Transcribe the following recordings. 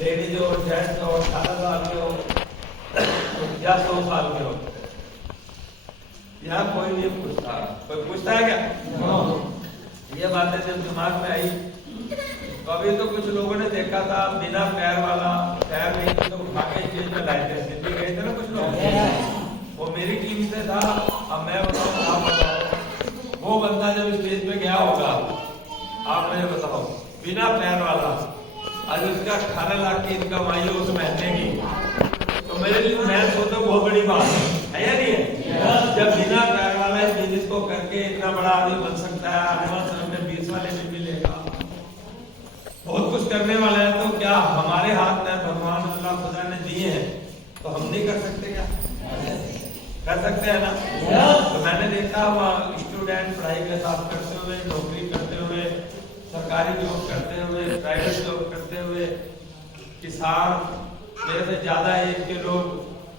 Ladies हो, gents हो, 18 साल के हो या 100 साल के हो, यहाँ कोई नहीं पूछता। कोई पूछता है क्या? ये बातें जब दिमाग में आई तो अभी तो कुछ लोगों ने देखा था बिना पैर वाला, पैर नहीं तो उठा के स्टेज पे लाए थे, दिल्ली गए थे ना कुछ लोग, वो मेरी टीम से था। अब मैं बताऊँ, आप बताओ, वो बंदा जब स्टेज पे गया होगा, आप मुझे बताओ, बिना पैर वाला, आज उसका 18 लाख की इनकम आई हो उस महीने की, तो मेरे लिए मैं सोचता बहुत बड़ी बात है या नहीं है? जब बिना पैर वाला इस बिजनेस को करके इतना बड़ा आदमी बन सकता है, आने समय में 20 वाले में मिलेगा, बहुत कुछ करने वाला है, तो क्या हमारे हाथ में भगवान अल्लाह खुदा ने दिए हैं तो हम नहीं कर सकते क्या? कर सकते हैं ना? तो मैंने देखा वहाँ स्टूडेंट पढ़ाई के साथ करते हुए, नौकरी करते हुए, सरकारी जॉब करते हुए, प्राइवेट जॉब करते हुए, किसान, मेरे से ज्यादा एज के लोग,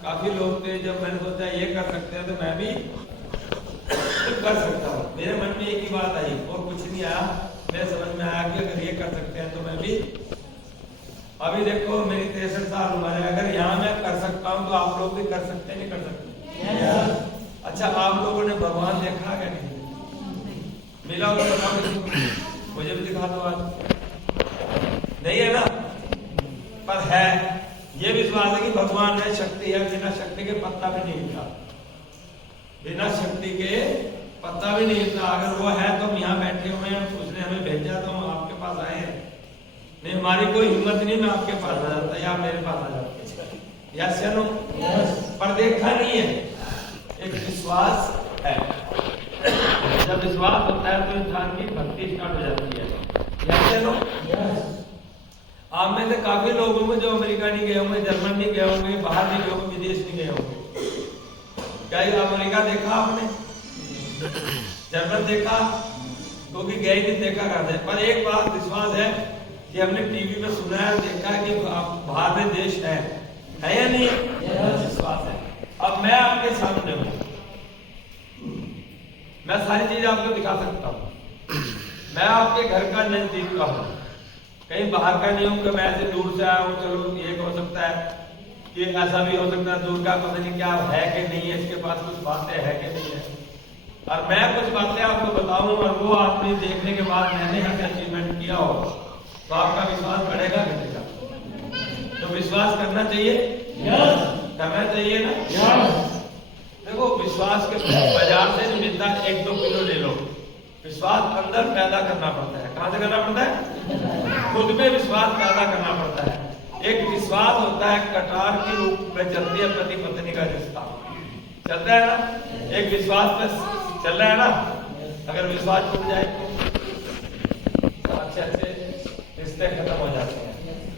काफी लोग थे। जब मैंने सोचा ये कर सकते हैं तो मैं भी कर सकता हूँ, मेरे मन में एक ही बात आई और कुछ नहीं आया, मेरे समझ में आया कि अगर ये कर सकते हैं तो मैं भी। अभी देखो मेरी 63 साल उम्र है, अगर यहाँ मैं कर सकता हूँ तो आप लोग भी कर सकते हैं, नहीं कर सकते? अच्छा, आप लोगों ने भगवान देखा क्या? नहीं मिला हो तो मुझे भी दिखा दो आज। नहीं है ना? पर है ये विश्वास है कि भगवान है, शक्ति है, बिना शक्ति के पत्ता भी नहीं हिलता, बिना शक्ति के पत्ता भी नहीं हिलता। अगर वो है तो हम यहाँ बैठे हुए हैं, उसने हमें भेजा तो हम आपके पास आए हैं। नहीं, हमारी कोई हिम्मत नहीं, मैं आपके पास आ जाता या मेरे पास आ जाते। यस या नो? पर देखा नहीं है, एक विश्वास है। जब विश्वास होता है तो इंसान की भक्ति स्टार्ट हो जाती है। यस या नो? आप में से काफी लोग होंगे जो अमेरिका नहीं गए होंगे, जर्मन नहीं गए होंगे, बाहर नहीं गए होंगे, विदेश नहीं गए होंगे। क्या ये अमेरिका देखा आपने? जर्मन देखा? क्योंकि गए नहीं, देखा करते। पर एक बात विश्वास है कि हमने टीवी में सुना है, देखा है कि बाहर में देश है या नहीं? विश्वास है। अब मैं आपके सामने हूँ, मैं सारी चीज आपको दिखा सकता हूँ। मैं आपके घर का नजदीक का हूँ, कहीं बाहर का नहीं हूँ कि मैं ऐसे दूर से आया हूँ। चलो ये हो सकता है कि ऐसा भी हो सकता है, दूर का पता नहीं क्या है कि नहीं है, इसके पास कुछ बातें है कि नहीं है, और मैं कुछ बातें आपको बताऊं और वो आपने देखने के बाद मैंने अचीवमेंट किया हो तो आपका विश्वास बढ़ेगा घटेगा? तो विश्वास करना चाहिए, करना चाहिए ना? देखो विश्वास के बाजार से नहीं मिलता, 1-2 किलो ले लो। विश्वास अंदर पैदा करना पड़ता है। कहां से करना पड़ता है? खुद में विश्वास पैदा करना पड़ता है। एक विश्वास होता है कटार के रूप में चलती है पति पत्नी का रिश्ता, चलता है ना? एक विश्वास पे चल रहा है ना? अगर विश्वास टूट जाए तो अच्छे अच्छे रिश्ते खत्म हो जाते हैं।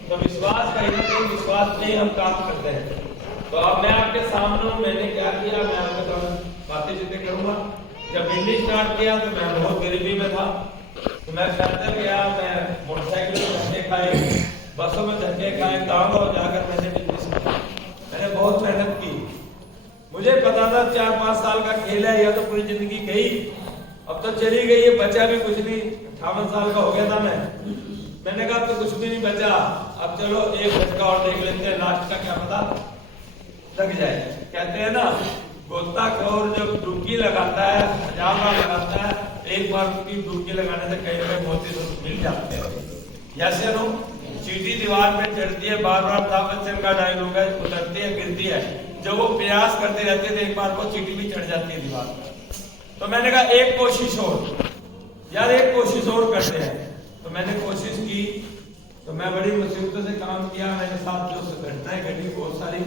तो विश्वास कहीं ना कहीं विश्वास में ही हम काम करते हैं। तो अब मैं आपके सामने हूं, मैंने क्या किया मैं आपके सामने बातें चीजें करूंगा। जब बिजली स्टार्ट किया तो मैं बहुत गरीबी में था, तो मैं पैदल गया, मैं मोटरसाइकिल में धक्के खाए, बसों में धक्के खाए, गाँव जाकर मैंने बिजनेस किया। मैंने बहुत मेहनत की, मुझे पता था 4-5 साल का खेल है, या तो पूरी जिंदगी गई, अब तो चली गई है, बचा भी कुछ नहीं। 58 साल का हो गया था मैंने कहा तो कुछ भी नहीं बचा, अब चलो एक झटका और देख लेते हैं, लास्ट का क्या पता लग जाए। कहते हैं ना, गोताखोर जब डुबकी लगाता है 1000 बार लगाता है, एक बार उसकी डुबकी लगाने से कई बार मोती तो मिल जाते हैं। जैसे नो चींटी दीवार पे चढ़ती है, बार-बार अमिताभ बच्चन का डायलॉग है, उतरती है गिरती है, जब वो प्रयास करते रहते थे एक बार को चींटी भी चढ़ जाती है दीवार पर। तो मैंने कहा एक कोशिश और, यार एक कोशिश और करते हैं। तो मैंने कोशिश की, तो मैं बड़ी मुसीबतों से काम किया। मेरे साथ जो घटनाएं घटी बहुत सारी।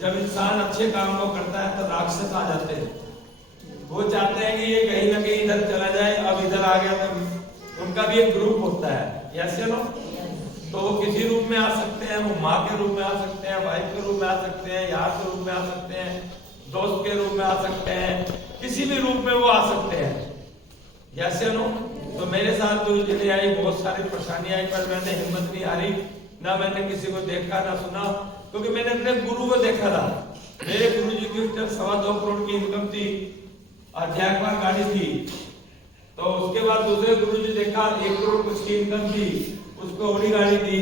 जब इंसान अच्छे काम को करता है तो राक्षस आ जाते हैं, वो चाहते हैं कि ये कहीं ना कहीं इधर चला जाए, अब इधर आ गया तो उनका भी एक ग्रुप होता है, यस नो? तो वो किसी रूप में आ सकते हैं, वो माँ के रूप में आ सकते हैं, वाइफ के रूप में आ सकते हैं, यार के रूप में आ सकते हैं, दोस्त के रूप में आ सकते हैं, किसी भी रूप में वो आ सकते हैं, यस नो? तो मेरे साथ दुर्जनी आई, बहुत सारी परेशानी आई, पर मैंने हिम्मत नहीं हारी, ना मैंने किसी को देखा ना सुना, क्योंकि मैंने अपने गुरु को देखा था। मेरे गुरु जी की 2.25 करोड़ की इनकम थी और जैगवार गाड़ी थी। तो उसके बाद दूसरे गुरु जी देखा 1 करोड़ कुछ की इनकम थी, उसको बड़ी गाड़ी थी।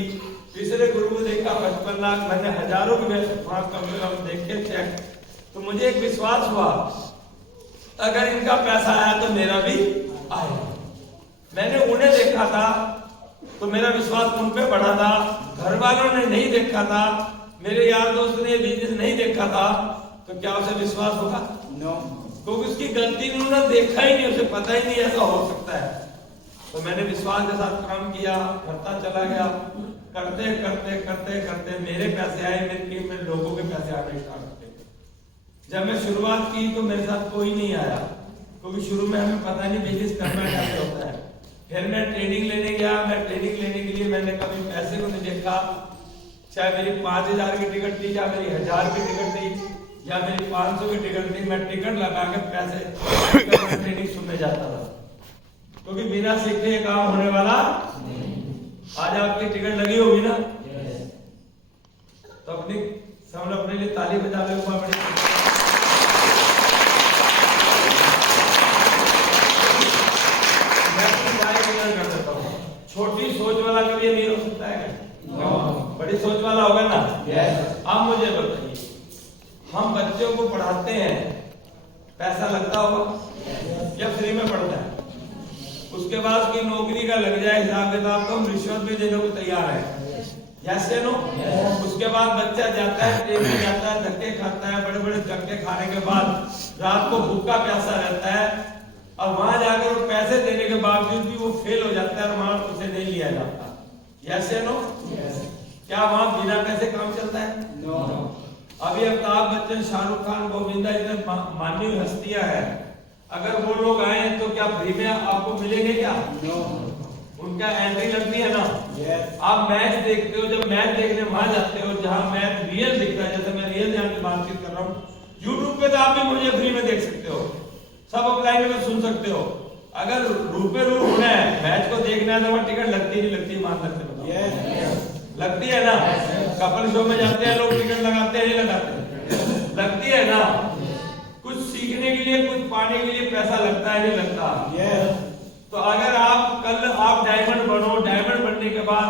तीसरे गुरु को देखा का 55 लाख, मैंने हजारों की कम से कम देखे चेक, तो मुझे एक विश्वास हुआ अगर इनका पैसा आया तो मेरा भी आएगा। मैंने उन्हें देखा था तो मेरा विश्वास उन पे बढ़ा था, घर वालों ने नहीं देखा था, मेरे यार दोस्त ने बिजनेस नहीं देखा था, तो क्या उसे विश्वास होगा? नो। क्योंकि उसकी गलती उन्होंने देखा ही नहीं, उसे पता ही नहीं ऐसा हो सकता है। तो मैंने विश्वास के साथ काम किया, करता चला गया, करते करते करते करते मेरे पैसे आए, मेरी टीम में लोगों के पैसे आने स्टार्ट होते। जब मैं शुरुआत की तो मेरे साथ कोई नहीं आया, क्योंकि शुरू में हमें पता नहीं बिजनेस करना कैसे होता है। फिर मैं ट्रेनिंग लेने गया, मैं ट्रेनिंग लेने के लिए मैंने कभी पैसे को नहीं देखा, चाहे मेरी 5000 की टिकट थी, या मेरी 1000 की टिकट थी, या मेरी 500 की टिकट थी, मैं टिकट लगा के पैसे ट्रेनिंग सुनने जाता था, क्योंकि बिना सीखे काम होने वाला। आज आपकी टिकट लगी होगी ना, तो अपनी सब अपने लिए ताली बजा ले। कर सकता हूँ, छोटी सोच वाला कभी नहीं हो सकता है, बड़ी सोच वाला होगा ना। आप मुझे बताइए, हम बच्चों को पढ़ाते हैं, पैसा लगता होगा या फ्री में पढ़ता है? उसके बाद उसकी नौकरी का लग जाए हिसाब किताब, तो हम रिश्वत भी देने को तैयार है, यस या नो? उसके बाद बच्चा जाता है, ट्रेनिंग जाता है, धक्के खाता है, बड़े बड़े धक्के खाने के बाद रात को भूखा प्यासा रहता है, और वहां जाकर वो पैसे देने के बावजूद भी वो फेल हो जाता है और वहां उसे नहीं लिया जाता, यस या नो? क्या वहां बिना पैसे काम चलता है? नो। अभी अमिताभ बच्चन, शाहरुख खान, गोविंदा इतने माननीय हस्तियां हैं, अगर वो लोग आए तो क्या फ्री में आपको मिलेंगे क्या? नो। उनका एंट्री लगती है ना। आप मैच देखते हो, जब मैच देखने वहां जाते हो जहां मैच रियल दिखता है, जैसे मैं रियल जान की बातचीत कर रहा हूँ, यूट्यूब पे तो आप भी मुझे फ्री में देख सकते हो, सब ऑफलाइन में सुन सकते हो। अगर रूपे रूप होना है, मैच को देखना है, तो वहां टिकट लगती नहीं लगती? मान सकते हो लगती है ना। कपल शो में जाते हैं लोग, टिकट लगाते हैं, नहीं लगाते? लगती है ना। कुछ सीखने के लिए, कुछ पाने के लिए पैसा लगता है, नहीं लगता? तो अगर आप कल आप डायमंड बनो, डायमंड बनने के बाद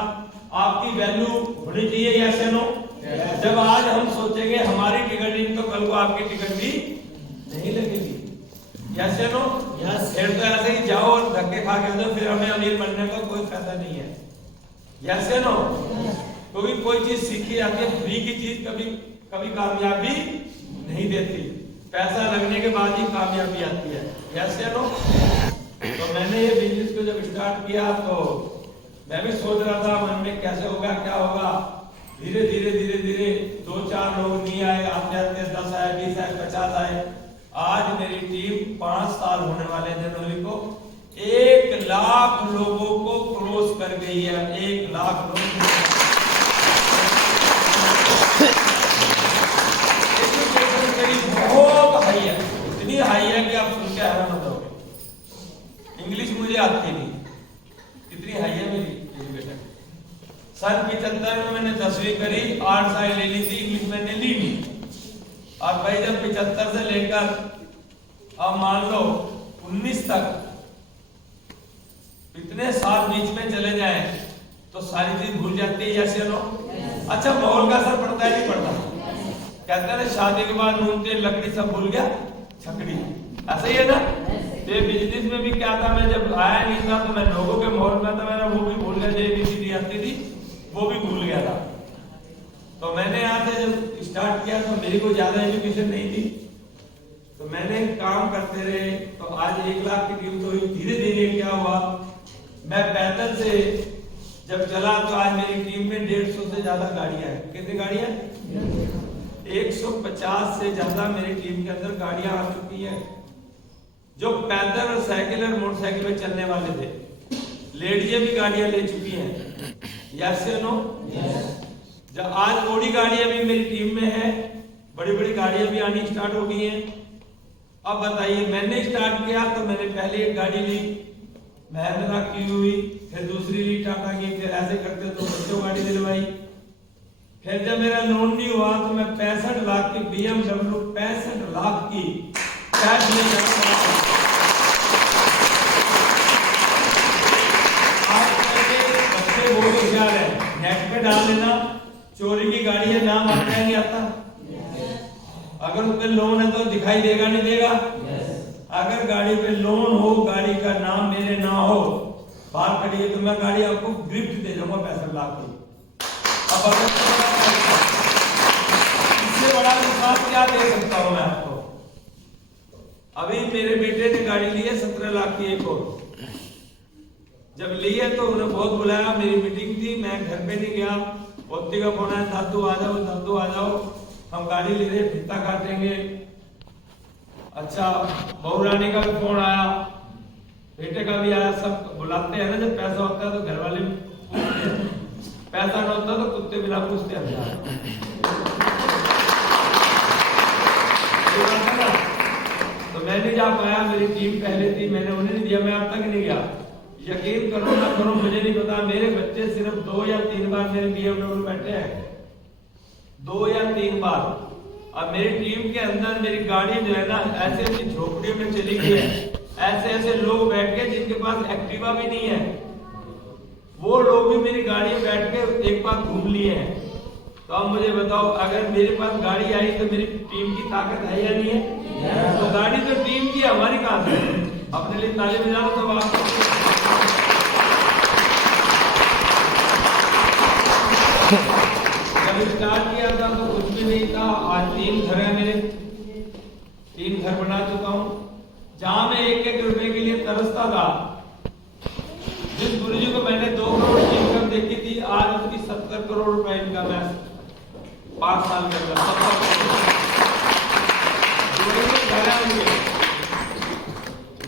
आपकी वैल्यू होनी चाहिए, यस या नो? जब आज हम सोचेंगे हमारी टिकट नहीं, तो कल को आपकी टिकट भी नहीं लगेगी, यस या नो? फिर तो ऐसे ही जाओ और धक्के खा के दो, फिर हमें अमीर बनने का कोई फायदा नहीं है, यस या नो? क्योंकि कोई चीज सीखी जाती है, फ्री की चीज कभी कभी कामयाबी नहीं देती, पैसा लगने के बाद ही कामयाबी आती है, यस या नो? तो मैंने ये बिजनेस को जब स्टार्ट किया तो मैं भी सोच रहा था मन में कैसे होगा, क्या होगा। धीरे धीरे धीरे धीरे 2-4 लोग नहीं आए, आते आते 10 आए, 20 आए, 50 आए। आज मेरी टीम 5 साल होने वाले जनवरी को 1 लाख लोगों को क्रॉस कर गई है। 1 लाख लोग बहुत हाई है, इतनी हाई है कि आप सुन के हैरान हो जाओगे। इंग्लिश मुझे आती नहीं, इतनी हाई है मेरी एजुकेशन। सन 75 में मैंने 10वीं करी, 8 साल ले ली थी, इंग्लिश मैंने ली नहीं। और भाई जब 75 से लेकर अब मान लो 19 तक इतने साल बीच में चले जाएं तो सारी चीज भूल जाती है, यस या नो? अच्छा, माहौल का असर पड़ता है, नहीं पड़ता? कहते हैं शादी के बाद नून तेल लकड़ी सब भूल गया छकड़ी, ऐसा ही है ना? तो बिजनेस में भी क्या था, मैं जब आया नहीं था तो मैं लोगों के माहौल में था, मैंने वो भी भूल गया, ABCD आती थी वो भी भूल गया था। तो मैंने यहाँ से जब स्टार्ट किया तो मेरी कोई ज्यादा एजुकेशन नहीं थी, तो मैंने काम करते रहे, तो आज 1 लाख की टीम तो धीरे धीरे क्या हुआ, मैं पैदल से जब चला तो आज मेरी टीम में 150 से ज्यादा गाड़ियां हैं। कितनी गाड़ियां? 150 से ज्यादा मेरी टीम के अंदर गाड़ियां आ चुकी है, जो पैदल और साइकिल और मोटरसाइकिल में चलने वाले थे। लेडीज भी गाड़ियां ले चुकी हैं, यस या नो? जब आज बड़ी गाड़ियां भी मेरी टीम में है, बड़ी बड़ी गाड़ियां भी आनी स्टार्ट हो गई हैं। अब बताइए, मैंने स्टार्ट किया तो मैंने पहले एक गाड़ी ली, महिंद्रा की हुई, फिर दूसरी ली टाटा की, फिर ऐसे करते तो बच्चों गाड़ी दिलवाई। फिर जब मेरा लोन नहीं हुआ तो मैं 65 लाख की BMW 65 लाख की कैश ले जाता। बच्चे बहुत होशियार है, नेट पे डाल लेना, चोरी की गाड़ी है, नाम आता है नहीं आता? अगर उस पे लोन है तो दिखाई देगा नहीं देगा? अगर गाड़ी पे लोन हो, गाड़ी का नाम मेरे ना हो, बाहर खड़ी है, तो मैं गाड़ी आपको गिफ्ट दे दूंगा 65 लाख की। अब अगर इससे बड़ा विश्वास क्या दे सकता हूं मैं आपको? अभी मेरे बेटे ने गाड़ी ली है 17 लाख की एक और। जब ली है तो उन्हें बहुत बुलाया, मेरी मीटिंग थी, मैं घर पे नहीं गया। पोती का फोन आया, दादू आ जाओ, दादू आ जाओ, हम गाड़ी ले रहे, फीता काटेंगे। अच्छा, बहू रानी का भी फोन आया, बेटे का भी आया। सब बुलाते हैं ना, जब पैसा होता है तो घर वाले पूछते हैं, पैसा ना होता तो कुत्ते बिना पूछते हैं। तो मैं नहीं जा पाया, मेरी टीम पहले थी, मैंने उन्हें नहीं दिया, मैं अब तक नहीं गया। यकीन करो ना करो मुझे नहीं पता, मेरे बच्चे सिर्फ 2 या 3 बार मेरे BMW बैठे हैं, 2 या 3 बार। अब मेरी टीम के अंदर मेरी गाड़ी जो है ना, ऐसे ऐसी झोपड़ी में चली गई है, ऐसे ऐसे लोग बैठ के जिनके पास एक्टिवा भी नहीं है, वो लोग भी मेरी गाड़ी में बैठ के एक बार घूम लिए हैं। तो अब मुझे बताओ, अगर मेरे पास गाड़ी आई तो मेरी टीम की ताकत है या नहीं है? तो गाड़ी तो टीम की, हमारी कहां से? अपने लिए ताली बजाओ तो बात। जब स्टार्ट किया था तो कुछ भी नहीं था, आज 3 घर है मेरे, 3 घर बना चुका हूं। जहां मैं 1-1 रुपए के लिए तरसता था, जिस गुरुजी को मैंने 2 करोड़ की इनकम देखी थी, आज उसकी 70 करोड़ रुपए इनकम है 5 साल के अंदर। 70 करोड़।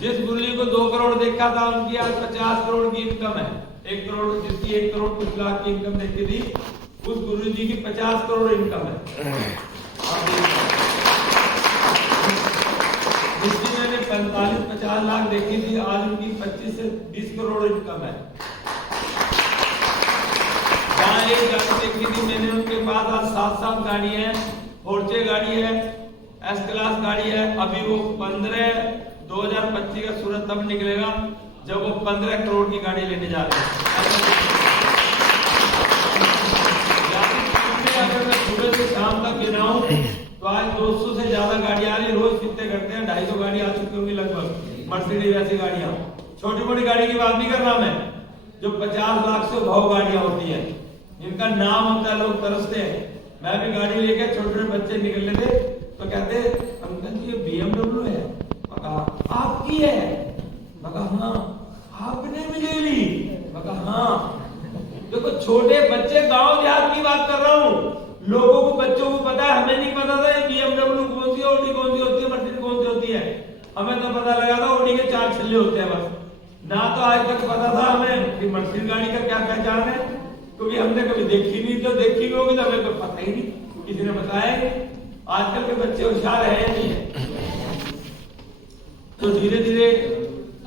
जिस गुरुजी को 2 करोड़ देखा था, उनकी आज 50 करोड़ की इनकम है। 1 करोड़, जिसकी 1 करोड़ कुछ लाख की इनकम देखी थी, उस गुरुजी की 50 करोड़ इनकम है। जिसकी मैंने 45-50 लाख देखी थी, आज उनकी 25 से 20 करोड़ इनकम है। जहाँ एक गाड़ी देखी थी मैंने, उनके पास आज 7 गाड़ी है, फोर्चे गाड़ी है, S क्लास गाड़ी है। अभी वो 2025 का सूरत तब निकलेगा जब वो 15 करोड़ की गाड़ी लेने जा रहे हैं। अगर मैं सुबह से शाम तक गिनाऊं तो आज 200 से ज्यादा गाड़ी आ रही है। रोज कितने करते हैं? 250 गाड़ी आ चुकी होंगी लगभग, मर्सिडीज ऐसी गाड़ियां। छोटी मोटी गाड़ी की बात नहीं कर रहा मैं, जो 50 लाख से भाव गाड़ियां होती है, जिनका नाम होता है, लोग तरसते हैं। मैं भी गाड़ी लेकर, छोटे छोटे बच्चे निकल थे तो कहते अंकल जी ये BMW है। मगा आपकी है? मगा हाँ। आपने भी ले ली? मगा हाँ। देखो छोटे बच्चे, गांव देहात की बात कर रहा हूँ, लोगों को, बच्चों को पता है, हमें नहीं पता था BMW कौन सी, ऑडी कौन सी होती है, मर्सिडीज कौन सी होती है। हमें तो पता लगा था ऑडी के 4 छल्ले होते हैं बस, ना तो आज तक पता था हमें कि मर्सिडीज गाड़ी का क्या पहचान है, क्योंकि हमने कभी देखी नहीं, तो देखी भी होगी तो हमें तो पता ही नहीं, किसी ने बताया नहीं। आजकल के बच्चे होशियार है नहीं है। तो धीरे धीरे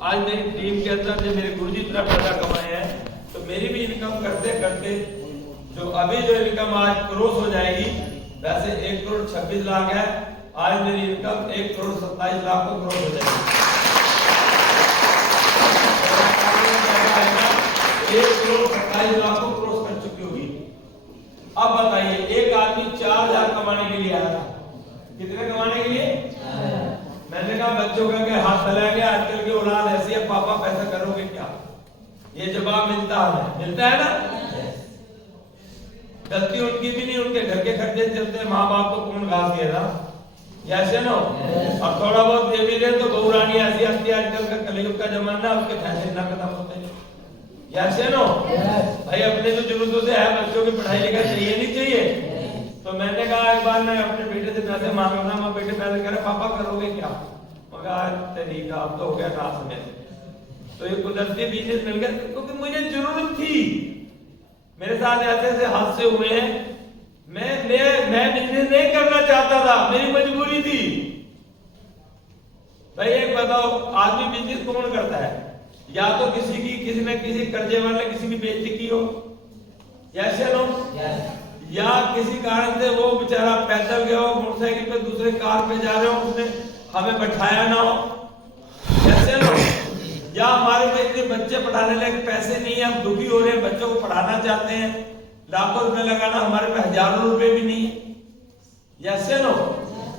आज मेरी टीम के अंदर जो मेरे गुरुजी इतना पैसा कमाए हैं, तो मेरी भी इनकम करते करते जो अभी जो इनकम आज क्रॉस हो जाएगी, वैसे 1 करोड़ 26 लाख है, आज मेरी इनकम 1 करोड़ 27 लाख को क्रॉस हो जाएगी। 1 करोड़ 27 लाख को क्रॉस कर चुकी होगी। अब बताइए, एक आदमी 4,000 कमाने के लिए आया था, कितने कमाने के लिए? मैंने कहा बच्चों का क्या हाथ चला गया, आजकल की औलाद ऐसी है, पापा पैसा करोगे क्या? ये जवाब मिलता है ना। गलती उनकी भी नहीं, उनके घर के खर्चे चलते हैं, माँ बाप को कौन घास दे रहा, ऐसे ना। अब थोड़ा बहुत दे भी दे तो बहू रानी ऐसी आती है, आजकल का कलयुग का जमाना, उसके फैसले ना खत्म होते हैं, ऐसे ना। भाई अपने तो जुलूसों से है, बच्चों की पढ़ाई लिखाई चाहिए नहीं चाहिए। तो मैंने कहा एक बार मैं अपने बेटे से पैसे मांग रहा था, बेटे पैसे कह रहे पापा करोगे क्या? मगर तरीका अब तो हो गया रात में, तो ये कुदरती बिजनेस मिल गया, क्योंकि मुझे जरूरत थी। मेरे साथ ऐसे ऐसे हादसे हुए हैं, मैं बिजनेस नहीं करना चाहता था, मेरी मजबूरी थी। भाई एक बताओ, आदमी बिजनेस कौन करता है? या तो किसी ने किसी कर्जे वाले किसी की बेइज्जती की हो, ऐसे लो, या किसी कारण से वो बेचारा पैदल गया हो, मोटरसाइकिल पे दूसरे कार पे जा रहे हो, उसने हमें बैठाया ना हो, ऐसे लो। या हमारे में इतने बच्चे पढ़ाने लगे, पैसे नहीं है, हम दुखी हो रहे हैं, बच्चों को पढ़ाना चाहते हैं, लाखों रुपए लगाना, हमारे पे हजारों रुपए भी नहीं है। यस नो,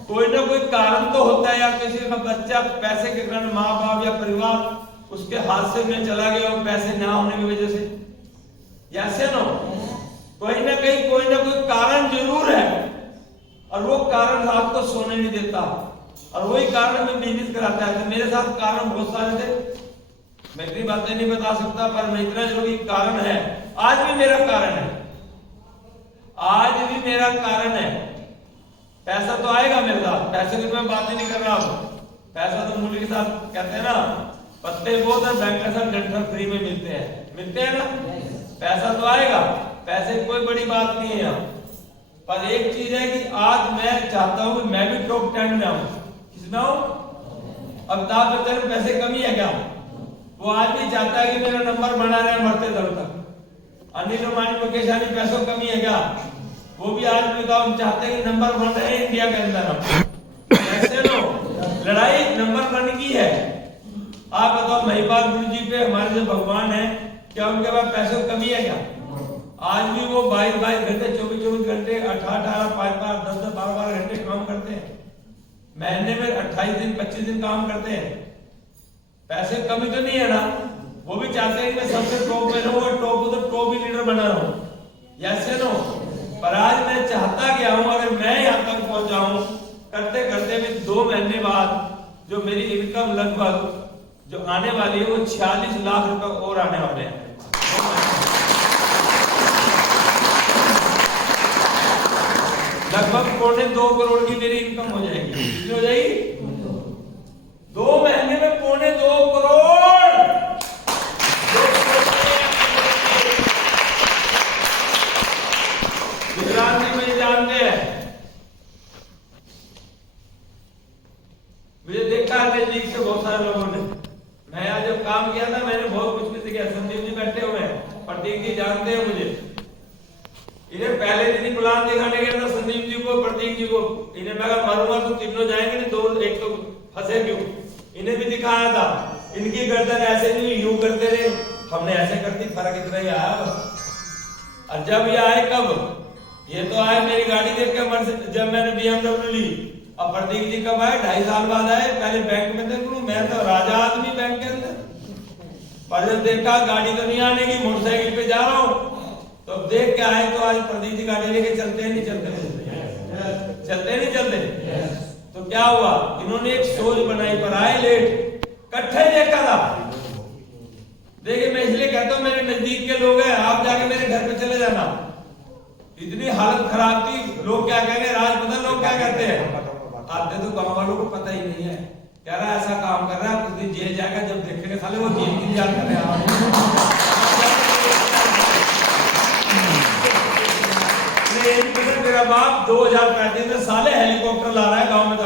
कोई ना कोई कारण तो होता है, या किसी का बच्चा पैसे के कारण माँ बाप या परिवार उसके हादसे में चला गया और पैसे ना होने की वजह से। यस नो, कहीं ना कहीं कोई ना कोई कारण जरूर है, और वो कारण रात को सोने नहीं देता, और वही कारण में बिजनेस कराता है। तो मेरे साथ कारण बहुत सारे थे, मैं इतनी बातें नहीं बता सकता, पर मैं इतना जरूर कारण है, आज भी मेरा कारण है, आज भी मेरा कारण है। पैसा तो आएगा मेरे साथ, पैसे की मैं बात ही नहीं कर रहा हूं, पैसा तो मूल्य के साथ कहते हैं ना, पत्ते बहुत है, बैंक के साथ डंठल फ्री में मिलते हैं ना, पैसा तो आएगा, पैसे की कोई बड़ी बात नहीं है यहाँ। पर एक चीज है कि आज मैं चाहता हूं कि मैं भी टॉप 10 में आऊं। किसमें आऊं? अमिताभ बच्चन में पैसे कमी है क्या? वो आज भी चाहता है कि मेरा नंबर बना रहे मरते दम तक। अनिल अंबानी, मुकेश अंबानी पैसों कमी है क्या? वो भी आज भी बताओ चाहते हैं कि नंबर 1 रहे इंडिया के अंदर। ऐसे लो, लड़ाई नंबर 1 की है। आप बताओ महिपाल गुरु जी पे हमारे जो भगवान है, क्या उनके पास पैसों कमी है क्या? आज भी वो 22 घंटे 24 घंटे 18 5 10 12 घंटे काम करते हैं, महीने में 28 दिन 25 दिन काम करते हैं। पैसे कमी तो नहीं है ना? वो भी चाहते हैं कि मैं सबसे टॉप में रहूं, और टॉप तो टॉप ही लीडर बना रहूं। यस नो, पर आज मैं चाहता क्या हूं, अगर मैं यहां तक पहुंच जाऊं, करते करते भी 2 महीने बाद जो मेरी इनकम लगभग जो आने वाली है वो 46 लाख रुपए और आने वाले हैं। लगभग 2.25 करोड़ की मेरी इनकम हो जाएगी। कितनी हो जाएगी? 2 महीने में 2.25 करोड़। गुजरात में मुझे जानते हैं, मुझे देखा है नजदीक से बहुत सारे लोगों ने। मैं यहाँ जब काम किया था, मैंने बहुत कुछ भी सीखा। संदीप जी बैठे हुए हैं, प्रतीक जी जानते हैं मुझे। इन्हें पहले दिन प्लान दिखाने गया था संदीप जी को, प्रतीक जी को। इन्हें मैं मारूंगा तो तीनों जाएंगे नहीं, 2 एक तो फंसे क्यों। इन्हें भी दिखाया था, इनकी गर्दन ऐसे नहीं यूं करते रहे, हमने ऐसे कर दी, फर्क इतना ही आया बस। और जब ये आए कब? ये तो आए मेरी गाड़ी देख के, जब मैंने BMW ली। अब प्रतीक जी कब आए? 2.5 साल बाद आए। पहले बैंक में थे, मैं तो राजा आदमी बैंक के अंदर, पर जब देखा गाड़ी तो नहीं आने की, मोटरसाइकिल पे जा रहा हूँ, तो देख के आए। तो आज प्रदीप जी गाड़ी लेके चलते नहीं चलते। तो क्या हुआ, इन्होंने एक सोच बनाई, पर आए लेट, इकट्ठे देखा था। देखिए मैं इसलिए कहता हूँ, मेरे नजदीक के लोग हैं, आप जाके मेरे घर पे चले जाना। इतनी हालत खराब थी, लोग क्या कहेंगे, राज पता लोग क्या कहते हैं, आते तो गाँव वालों को पता ही नहीं है, कह रहा है ऐसा काम कर रहा है, कुछ दिन जेल जाएगा, जब देखेंगे साले वो जेल की जान कर रहे हैं। मेरा बाप 2035 में साले हेलीकॉप्टर ला रहा है गांव में।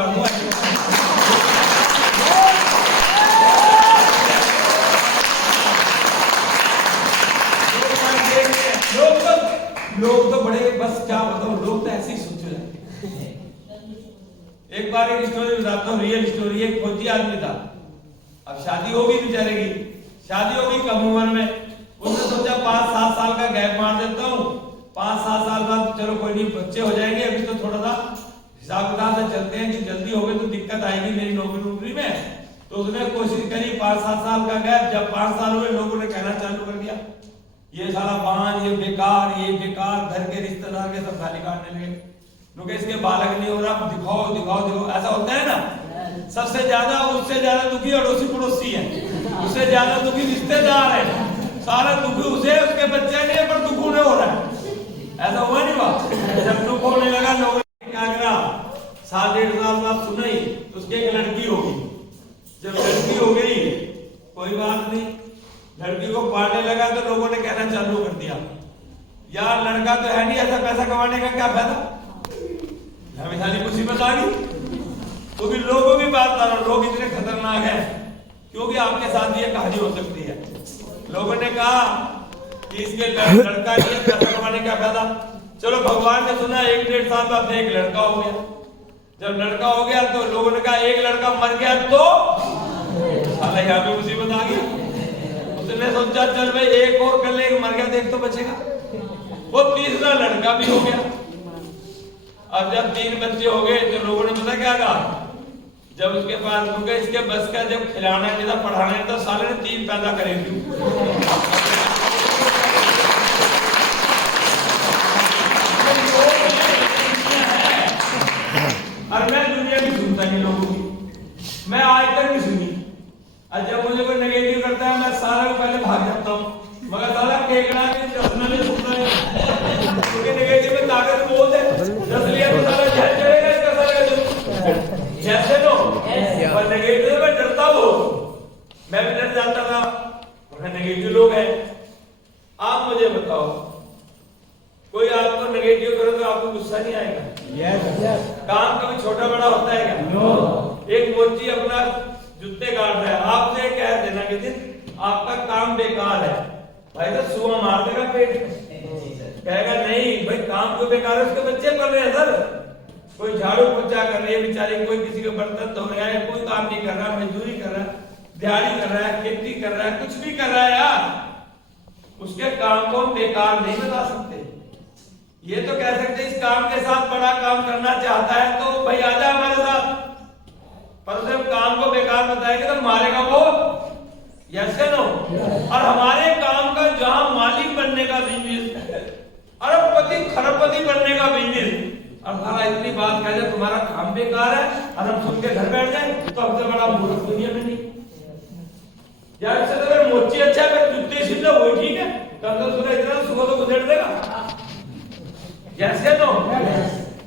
लोग तो बड़े, बस क्या बताऊं, लोग तो ऐसे ही सोच रहे हैं। एक बार एक स्टोरी बताता हूँ, रियल स्टोरी। एक फौजी आदमी था, अब शादी होगी बेचारे की, शादी होगी कम उम्र में। उसने सोचा 5-7 साल का गैप मार देता हूँ, 5-7 साल बाद चलो कोई नहीं, बच्चे हो जाएंगे, अभी तो थोड़ा सा हिसाब किताब से चलते हैं कि जल्दी हो गए तो दिक्कत आएगी मेरी नौकरी में। तो उसने कोशिश करी 5-7 साल का गैप। जब 5 साल हुए, लोगों ने कहना चालू कर दिया, ये साला बांझ, ये बेकार, घर के रिश्तेदार के सब गाली काटने लगे, क्योंकि इसके बालक नहीं हो रहा, दिखाओ। ऐसा होता है ना। सबसे ज्यादा, उससे ज्यादा दुखी अड़ोसी पड़ोसी है, उससे ज्यादा दुखी रिश्तेदार है, सारा दुखी उसे, उसके बच्चे नहीं, पर दुख उन्हें हो रहा है। ऐसा हुआ नहीं हुआ? जब दुख होने लगा, लोगों ने क्या करा, 1.5 साल बाद सुना ही उसकी एक लड़की होगी। जब लड़की हो गई, कोई बात नहीं, लड़की को पालने लगा, तो लोगों ने कहना चालू कर दिया, यार लड़का तो है नहीं, ऐसा पैसा कमाने का क्या फायदा, हमेशा मुसीबत आ गई। तो भी लोगों की बात ना, लोग इतने खतरनाक हैं, क्योंकि आपके साथ ये कहानी हो सकती है। लोगों ने कहा कि इसके लड़का नहीं, पैसा कमाने का फायदा। चलो भगवान ने सुना, 1-1.5 साल बाद एक लड़का हो गया। जब लड़का हो गया, तो लोगों ने कहा एक लड़का मर गया तो साला यहाँ पे मुसीबत आ गई। उसने सोचा चल भाई एक और कर ले, मर गया देख तो बचेगा। वो तीसरा लड़का भी हो गया। अब जब 3 बच्चे हो गए तो लोगों ने पता क्या कहा, जब उसके पास हो गए इसके बस का, जब खिलाना नहीं था पढ़ाना नहीं था, साले ने 3 पैदा करेंगे। और मैं दुनिया की सुनता नहीं लोगों की, मैं आज तक नहीं सुनी। और जब मुझे कोई नेगेटिव करता है मैं सारा को पहले भाग जाता हूँ, मगर साला केकड़ा के चसना नहीं सुनता है, क्योंकि नेगेटिव में ताकत बहुत है। दस लिया तो साला झेल चलेगा इसका सारा जैसे लो, पर नेगेटिव में डरता हो, मैं भी डर जाता था, मगर नेगेटिव लोग हैं। आप मुझे बताओ, कोई आपको नेगेटिव करो तो आपको गुस्सा नहीं आएगा? यस। काम कभी छोटा बड़ा होता है क्या? नो। एक मोची अपना जूते काट रहा है, आपसे कह देना कि दिन आपका काम बेकार है, भाई तो सुबह मार देगा पेट, कहेगा नहीं भाई काम तो बेकार है, उसके बच्चे पढ़ रहे हैं सर, कोई झाड़ू पोछा कर रही है बेचारी, कोई किसी के बर्तन धो रहा है, कोई काम नहीं कर रहा, मजदूरी कर रहा है, दिहाड़ी कर रहा है, खेती कर रहा है, कुछ भी कर रहा है यार, उसके काम को हम बेकार नहीं बता सकते। ये तो कह सकते इस काम के साथ बड़ा काम करना चाहता है तो भाई आजा हमारे साथ, पर उसे काम को बेकार बताएंगे तो मारेगा वो, यस या नो? और हमारे काम का जहां मालिक बनने का बिजनेस, अरबपति खरबपति बनने का बिजनेस, और सारा इतनी बात कह जाए तुम्हारा काम बेकार है और हम सुन के घर बैठ जाए, तो हमसे बड़ा मूर्ख दुनिया में नहीं। यार इससे तो अगर मोची अच्छा है जूते सीधा वही ठीक है, कल तो सुबह इतना सुबह तो गुजर देगा, यस या नो?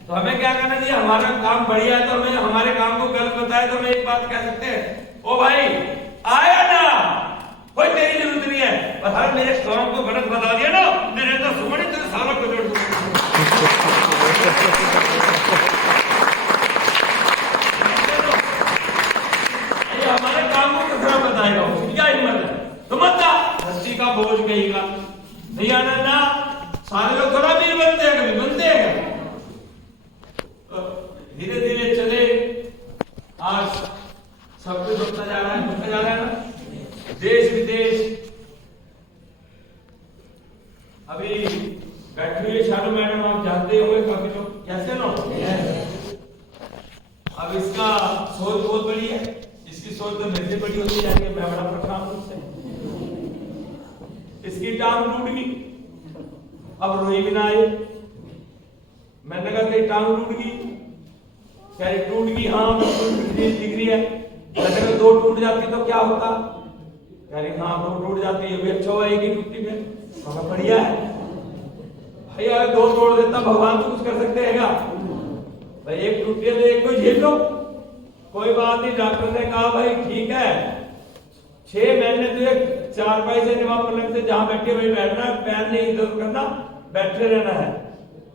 तो हमें क्या करना चाहिए, हमारा काम बढ़िया है तो हमें हमारे काम को गलत बताए तो हम एक बात कह सकते हैं, ओ भाई आया ना, कोई तेरी जरूरत नहीं है, पर हर मेरे काम को गलत बता दिया ना, मेरे तो सुमन ही तेरे सालों को जोड़ दूंगा। हमारे काम को कितना बताएगा, क्या हिम्मत है? तो मत जा, हस्ती का बोझ कहेगा नहीं आना ना, सारे लोग थोड़ा भी बनते हैं, कभी बनते हैं। धीरे धीरे चले, आज सब कुछ बढ़ता जा रहा है ना, देश विदेश। अभी बैठी हुई शालू मैडम आप जानते होंगे काफी लोग, कैसे नो? अब इसका सोच बहुत बड़ी है, इसकी सोच तो मेरे से बड़ी होती जाएगी, मैं बड़ा परेशान हूं उससे। इसकी टांग टूट गई, अब रोई भी ना आई, मैंने कहा तेरी टांग टूट गई, कह रही टूट गई, हाँ दिख रही है, मैंने कहा 2 टूट जाती तो क्या होता, कह रही हाँ 2 टूट जाती है, भी अच्छा हुआ एक ही टूटी में, बहुत बढ़िया है भाई, अगर 2 तोड़ देता भगवान तो कुछ कर सकते हैं क्या भाई, एक टूटी है तो एक को झेल लो, कोई बात नहीं। डॉक्टर ने कहा भाई ठीक है 6 महीने तो एक 4 पैसे निभा पलंग से जहां बैठे वही बैठना है, पैर नहीं इधर करना, बैठे रहना है।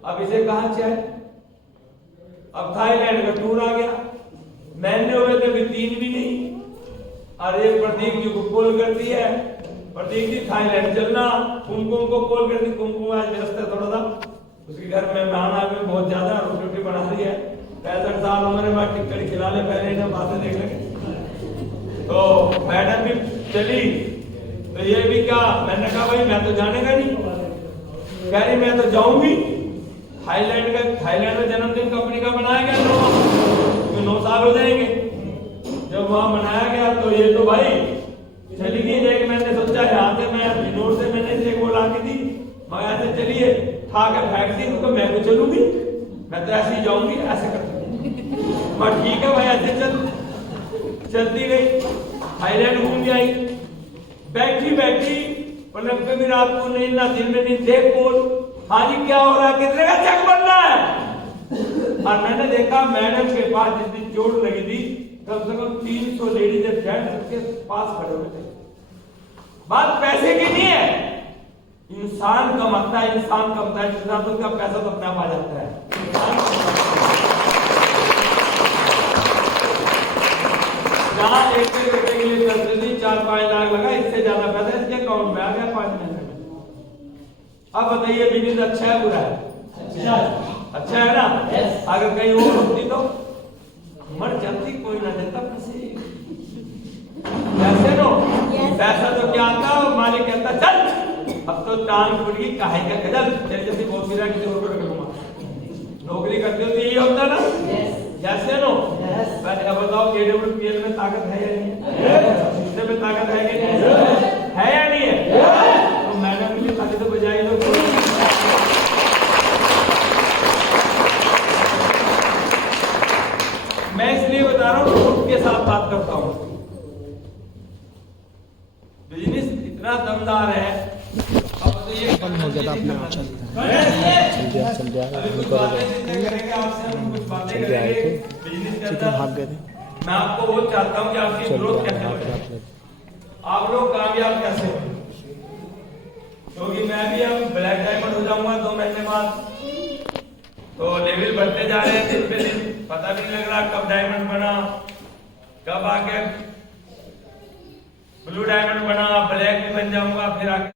अब इसे कहां चाहे, अब थाईलैंड का टूर आ गया, महीने हुए थे अभी 3 भी नहीं, और एक प्रतीक जी को कॉल करती है, प्रतीक जी थाईलैंड चलना, कुमकुम को कॉल करती, कुमकुम आज व्यस्त है थोड़ा सा, उसके घर में मेहमान आ गए बहुत ज्यादा, रोटी रोटी बना रही है, 65 साल उम्र है, टिकट खिला ले पहले इन्हें बातें देख लेंगे। तो मैडम भी चली, तो ये भी क्या, मैंने कहा भाई मैं तो जाने का नहीं, कह रही मैं तो जाऊंगी थाईलैंड में जन्मदिन कंपनी का बनाया गया 9 साल हो जाएंगे, जब वहां मनाया गया तो ये तो भाई चली गई। एक मैंने सोचा यहाँ से मैं विनोद से मैंने इसे बोला की थी, मैं ऐसे चलिए खा के फेंक दी, तो मैं तो चलूंगी, मैं तो ऐसे ही जाऊंगी, ऐसे कर पर ठीक है भाई, ऐसे चलती गई, थाईलैंड घूम आई, बैठी बैठी पलंग पे भी रात को नींद ना दिन में नींद, देख बोल हाँ जी क्या हो रहा है, कितने का चेक बनना है। और मैंने देखा मैडम के पास जिस दिन चोट लगी थी कम से कम 300 लेडीज फ्रेंड सबके पास खड़े हुए थे। बात पैसे की नहीं है, इंसान कमाता है, इंसान कमाता है, जितना तो उसका पैसा तो अपने आप आ जाता है। जहां एक रुपए के लिए करते थे 4-5 लाख लगा, इससे ज्यादा पैसा इसके अकाउंट में आ गया 5 महीने में। अब बताइए बिजनेस अच्छा है बुरा है? अच्छा है ना? अगर कहीं और होती तो मर जाती, कोई ना देता पैसे, पैसे नो पैसा तो क्या आता, मालिक कहता चल अब तो तो टांग फूट गई, काहे का गजल जैसे बहुत फिरा किसी और को रख लूंगा। नौकरी करते हो तो यही होता ना, जैसे नो पहले अब बताओ AWPL में ताकत है या नहीं, सिस्टम में ताकत है कि नहीं है या नहीं है? तो मैडम के लिए ताकत तो बजाई लो। मैं इसलिए बता रहा हूँ, खुद के साथ बात करता हूँ। बिजनेस इतना दमदार है, अब तो ये बंद हो गया था अपने आप चलता है। चल गया कुछ बातें करेंगे आपसे, हम कुछ बातें करेंगे बिजनेस के अंदर। भाग गए थे। मैं आपको वो चाहता हूँ कि आपकी ग्रोथ कैसे हो, आप लोग कामयाब कैसे हो, क्योंकि मैं भी अब ब्लैक डायमंड हो जाऊंगा 2 महीने बाद, तो लेवल बढ़ते जा रहे हैं दिन पे दिन, पता भी नहीं लग रहा कब डायमंड बना, कब आके ब्लू डायमंड बना, ब्लैक भी बन जाऊंगा, फिर आगे